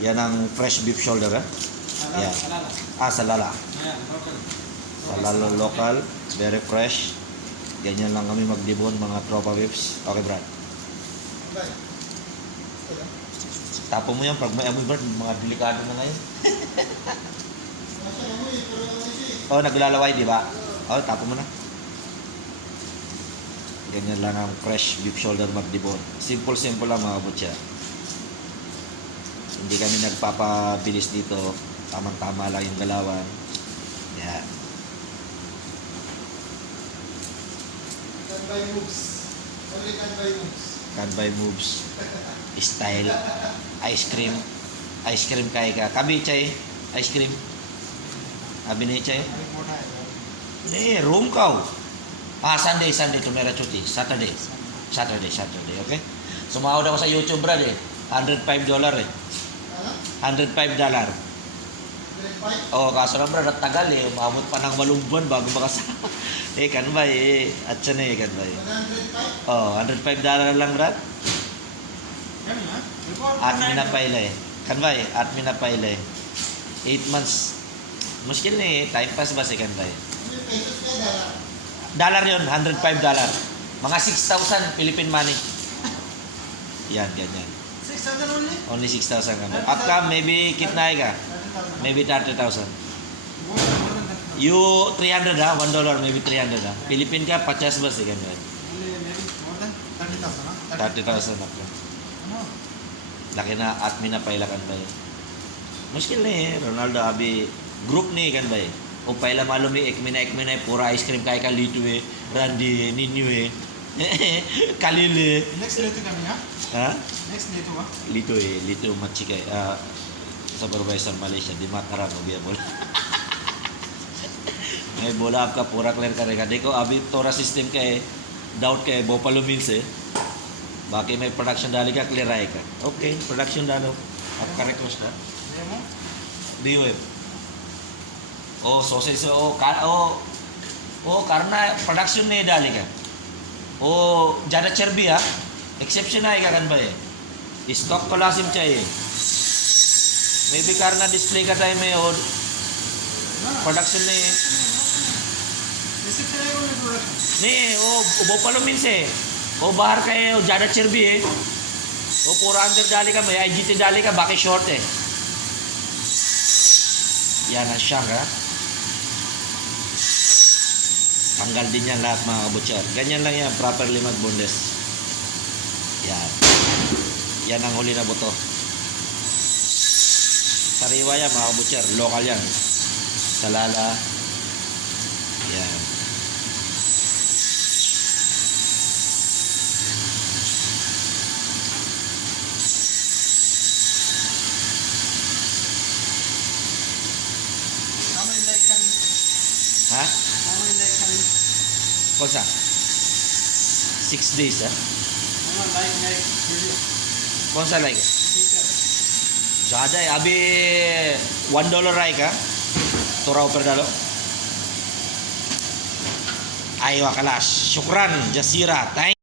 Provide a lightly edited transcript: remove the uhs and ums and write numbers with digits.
Yan ang fresh beef shoulder, ha? Yan. Sa Lala. Sa Lala local, very fresh. Ganyan lang kami magdibon, mga tropa beefs. Okay, Brad. Tapo mo yan, pag may amoy, Brad, mga delikado na ngayon. Naglalaway, di ba? Tapo mo na. Ganyan lang ang fresh beef shoulder magdibon. Simple lang mga butya. Hindi kami nagpapabilis dito. Tamang-tama lang yung galawan. Yan. Canby moves. Only Canby moves. Canby moves. Style. Ice cream. Ice cream kaya ka. Kabi chay. Ice cream. Abi na chay. Room ka. Sunday tumira cuti. Saturday, okay? Sumahod ako sa YouTube, brad, eh. $105 eh. $105. Kaso lang, brad, at tagal eh. Umabot pa ng 8 buwan bago makasama. Kanbay eh. At siya na kanbay. $105 lang, brad. At minapayla eh. Kanbay, at minapayla eh. 8 months. Muskil na eh. Time pass ba si kanbay? Dollar yun, $105. Mga 6,000 Philippine money. Yan, ganyan. 6,000 only? Only 6,000 ka. At ka, maybe kitnay ka. Maybe 30,000. You 300 ha? $1, maybe 300 ha? Philippine ka, pachas ba si ganyan? Maybe more than 30,000 ha? 30,000 ako. Laki na at minapailakan ba yun? Muskil na eh. Ronaldo Abi. Group ni kan ba eh. O paila malumi ekmina pura ice cream kaya ka lito eh. Randy, ninyo eh. Kalile. Next lito kami ha? Ha? Next lito ba? Lito machikay. Sa Supervisor Malaysia, di matarang o biya bola. Ngay bola ka pura clear ka rin. Kadi ko abi tora system ka eh. Doubt ka eh. Bopalo means eh. Bakit may production dali ka, clear ay ka. Okay, production dalo. Ako ka-request na. Demo? Di-web. Sausage karena production ne dali ka. Jada चर्बी ha. Exception आएगा kan भाई. Stock को लाजिम चाहिए. Maybe karena display का टाइम में और production ने Reception आएगा उन्हें production. नहीं भोपाल में से बाहर का है ज़्यादा चर्बी है पूरा अंदर डालेगा मैं IGT डालेगा बाकी शॉर्ट है yan ang siyang tanggal din yan lahat mga kabutsyar. Ganyan lang yan, properly magbundes. Yan ang huli na buto. Sariwa yan mga kabutsyar, local yan. Sa Lala. Yan. Ha? Kung sa? 6 days ha? Kung sa like? Zada है अभी $1 आएगा थोड़ा ऊपर डालो आयो कलाश शुक्रान जसीरा थैंक